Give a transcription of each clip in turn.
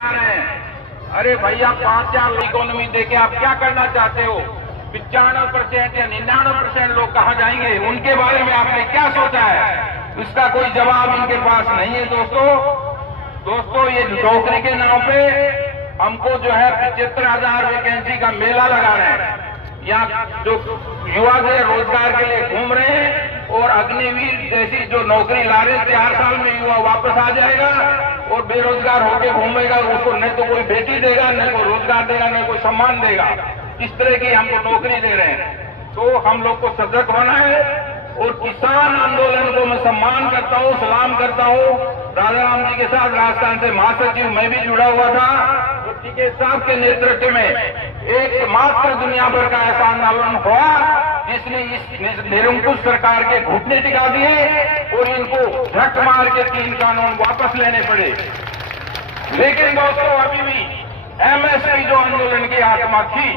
अरे भैया 5-4 इकोनॉमी देके आप क्या करना चाहते हो? 95% या 99% लोग कहाँ जाएंगे? उनके बारे में आपने क्या सोचा है? इसका कोई जवाब इनके पास नहीं है। दोस्तों ये नौकरी के नाम पे हमको जो है 75,000 वैकेंसी का मेला लगा रहे हैं। यहाँ जो युवा जो रोजगार के लिए घूम रहे हैं और अग्निवीर जैसी जो नौकरी ला रहे हैं, 4 साल में युवा वापस आ जाएगा और बेरोजगार होके घूमेगा। उसको न तो कोई बेटी देगा, न कोई रोजगार देगा, न कोई सम्मान देगा। इस तरह की हमको नौकरी दे रहे हैं। तो हम लोग को सजग होना है। और किसान आंदोलन को मैं सम्मान करता हूँ, सलाम करता हूँ। राजाराम जी के साथ राजस्थान से महासचिव मैं भी जुड़ा हुआ था। तो टीके साहब के नेतृत्व में एकमात्र दुनिया भर का ऐसा आंदोलन हुआ जिसने इस निरंकुश सरकार के घुटने टिका दिए और इनको झट मार के 3 कानून वापस लेने पड़े। लेकिन दोस्तों अभी भी एमएसपी जो आंदोलन की आत्मा थी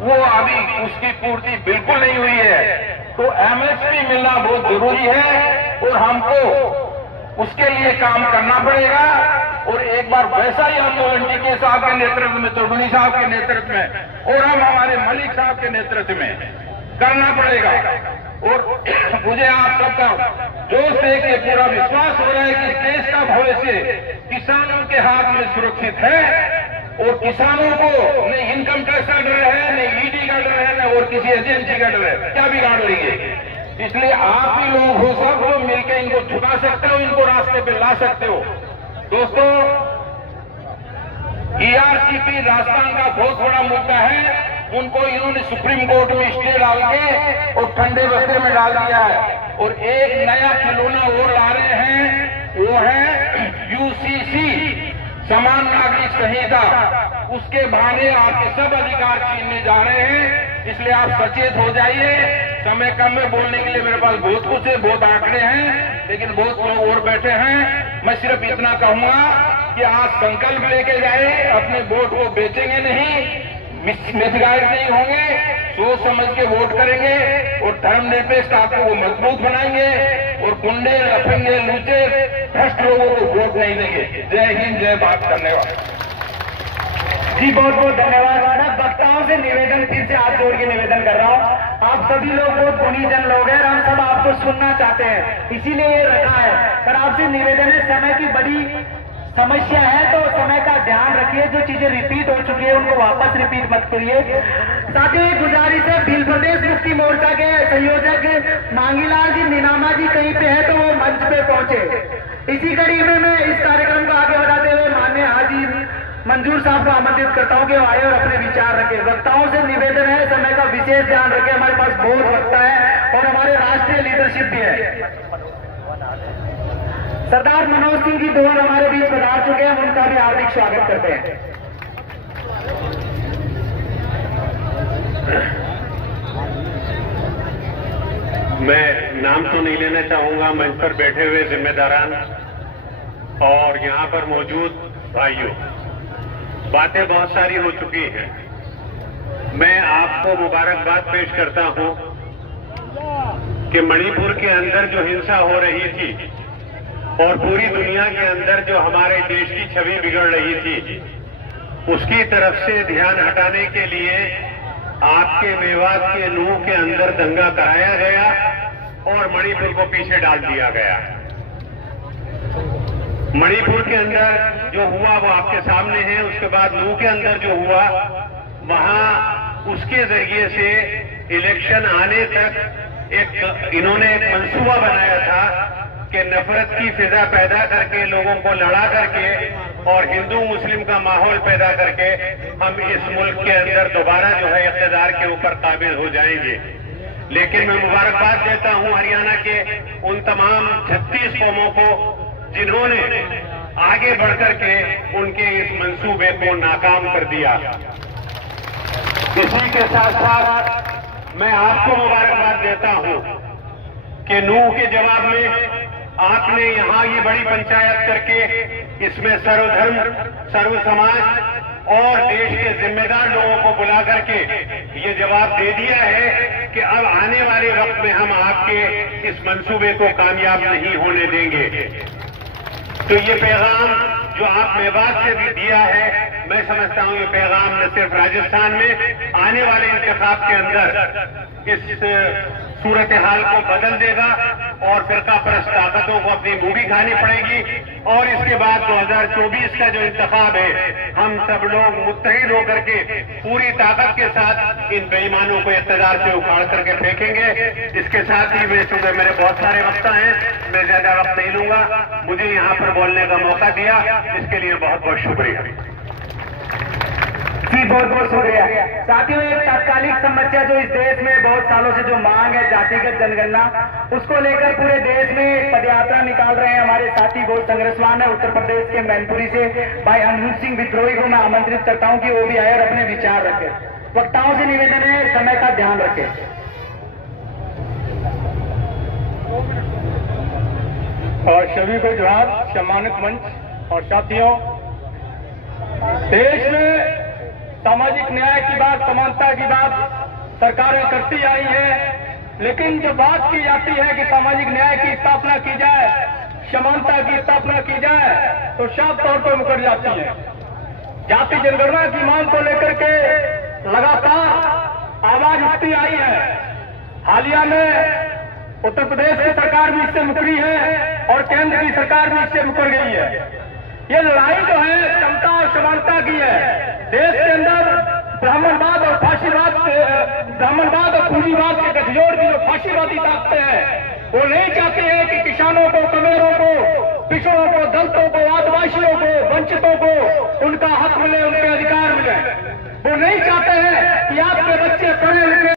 वो अभी उसकी पूर्ति बिल्कुल नहीं हुई है। तो एमएसपी मिलना बहुत जरूरी है और हमको उसके लिए काम करना पड़ेगा। और एक बार वैसा ही आंदोलन टीके साहब के नेतृत्व में, चौधरी साहब के नेतृत्व में और हम हमारे मलिक साहब के नेतृत्व में करना पड़ेगा। और मुझे आप सबका जोश देख के पूरा विश्वास हो रहा है कि देश का भविष्य किसानों के हाथ में सुरक्षित है। और किसानों को न इनकम टैक्स का डर है, न ईडी का डर है, न और किसी एजेंसी का डर है। क्या बिगाड़ लेंगे? इसलिए आप भी लोग हो, सब लोग मिलकर इनको झुका सकते हो, इनको रास्ते पे ला सकते हो। दोस्तों ईआरसीपी राजस्थान का बहुत बड़ा मुद्दा है। उनको इन्होंने सुप्रीम कोर्ट में स्टे डाल के और ठंडे बस्ते में डाल दिया है। और एक नया खिलौना और ला रहे हैं, वो है यूसीसी, समान नागरिक संहिता। उसके बहाने आपके सब अधिकार छीनने जा रहे हैं। इसलिए आप सचेत हो जाइए। समय कम में बोलने के लिए मेरे पास बहुत कुछ है, बहुत आंकड़े हैं, लेकिन बहुत लोग और बैठे हैं। मैं सिर्फ इतना कहूंगा कि आज संकल्प लेके जाए, अपने वोट को बेचेंगे नहीं, मिसगाइड नहीं होंगे, सोच समझ के वोट करेंगे और धर्मनिरपेक्ष आपको वो मजबूत बनाएंगे और गुंडे, लफंगे, लूचे, भ्रष्ट लोगों को वोट नहीं देंगे। जय हिंद, जय भारत। धन्यवाद जी, बहुत बहुत धन्यवाद। वक्ताओं से निवेदन, फिर से हाथ जोड़ के निवेदन कर रहा हूँ, आप सभी लोग बहुत गुणीजन लोग हैं, हम सब आपको सुनना चाहते हैं, इसीलिए ये रखा है। पर आपसे निवेदन है, समय की बड़ी समस्या है तो समय का ध्यान रखिए। जो चीजें रिपीट हो चुकी है उनको वापस रिपीट मत करिए। साथ ही गुजारिश है, भील प्रदेश मुक्ति मोर्चा के संयोजक मांगीलाल जी नीनामा जी कहीं पे है तो वो मंच पे पहुंचे। इसी कड़ी में मैं इस कार्यक्रम को आगे बढ़ाते हुए माननीय हाजी मंजूर साहब को आमंत्रित करता हूं कि वो आए और अपने विचार रखें। वक्ताओं से निवेदन है, समय का विशेष ध्यान रखें। हमारे पास बहुत वक्ता है और हमारे राष्ट्रीय लीडरशिप भी है। सरदार मनोज सिंह जी दोहर हमारे बीच पधार चुके हैं, उनका भी हार्दिक स्वागत करते हैं। मैं नाम तो नहीं लेना चाहूंगा, मंच पर बैठे हुए जिम्मेदारान और यहाँ पर मौजूद भाइयों, बातें बहुत सारी हो चुकी हैं। मैं आपको मुबारकबाद पेश करता हूं कि मणिपुर के अंदर जो हिंसा हो रही थी और पूरी दुनिया के अंदर जो हमारे देश की छवि बिगड़ रही थी, उसकी तरफ से ध्यान हटाने के लिए आपके मेवात के नूह के अंदर दंगा कराया गया और मणिपुर को पीछे डाल दिया गया। मणिपुर के अंदर जो हुआ वो आपके सामने है। उसके बाद नूह के अंदर जो हुआ, वहां उसके जरिए से इलेक्शन आने तक इन्होंने एक मंसूबा बनाया था कि नफरत की फिजा पैदा करके, लोगों को लड़ा करके और हिंदू मुस्लिम का माहौल पैदा करके हम इस मुल्क के अंदर दोबारा जो है इख्तिदार के ऊपर काबिल हो जाएंगे। लेकिन मैं मुबारकबाद देता हूं हरियाणा के उन तमाम 36 कौमों को जिन्होंने आगे बढ़कर के उनके इस मंसूबे को नाकाम कर दिया। इसी के साथ साथ मैं आपको मुबारकबाद देता हूं कि नूह के जवाब में आपने यहां ये बड़ी पंचायत करके इसमें सर्वधर्म, सर्व समाज और देश के जिम्मेदार लोगों को बुला करके ये जवाब दे दिया है कि अब आने वाले वक्त में हम आपके इस मंसूबे को कामयाब नहीं होने देंगे। तो ये पैगाम जो जो आप मेवात से भी दिया है, मैं समझता हूं ये पैगाम न सिर्फ राजस्थान में आने वाले इंतखाब के अंदर इस सूरत हाल को बदल देगा और फिरका परस्त ताकतों को अपनी मूवी खानी पड़ेगी। और इसके बाद 2024 का जो इंतखाब है, हम सब लोग मुत्तहिद होकर के पूरी ताकत के साथ इन बेईमानों को इक़्तिदार से उखाड़ करके फेंकेंगे। इसके साथ ही मैं चूंकि मेरे बहुत सारे वक्ता हैं, मैं ज्यादा वक्त नहीं लूंगा, मुझे यहाँ पर बोलने का मौका दिया, इसके लिए बहुत बहुत शुक्रिया। जी बहुत बहुत शुक्रिया। साथियों, एक तात्कालिक समस्या जो इस देश में बहुत सालों से जो मांग है जातिगत जनगणना, उसको लेकर पूरे देश में पदयात्रा निकाल रहे हैं हमारे साथी गौ संघर्षवान है उत्तर प्रदेश के मैनपुरी से भाई अनूप सिंह विद्रोही को मैं आमंत्रित करता हूं कि वो भी आए और अपने विचार रखें। वक्ताओं से निवेदन है समय का ध्यान रखें। और सभी को जोहार। सम्मानित मंच और साथियों, देश में सामाजिक न्याय की बात, समानता की बात सरकारें करती आई है, लेकिन जब बात की जाती है कि सामाजिक न्याय की स्थापना की जाए, समानता की स्थापना की जाए, तो साफ तौर पर मुकर जाती है। जाति जनगणना की मांग को लेकर के लगातार आवाज उठती आई है। हालिया में उत्तर प्रदेश की सरकार भी इससे मुकरी है और केंद्र की सरकार भी इससे मुकर गई है। ये लड़ाई जो है समता और समानता की है। देश के अंदर ब्राह्मणवाद और फाशीवाद, ब्राह्मणवाद और पूंजीवाद के गठजोड़ की जो फाशीवादी ताकतें हैं, वो नहीं चाहते हैं कि किसानों को, कमेरों को, पिछड़ों को, दलितों को, आदिवासियों को, वंचितों को उनका हक मिले, उनके अधिकार मिले। वो नहीं चाहते हैं कि आपके बच्चे पढ़े लिखे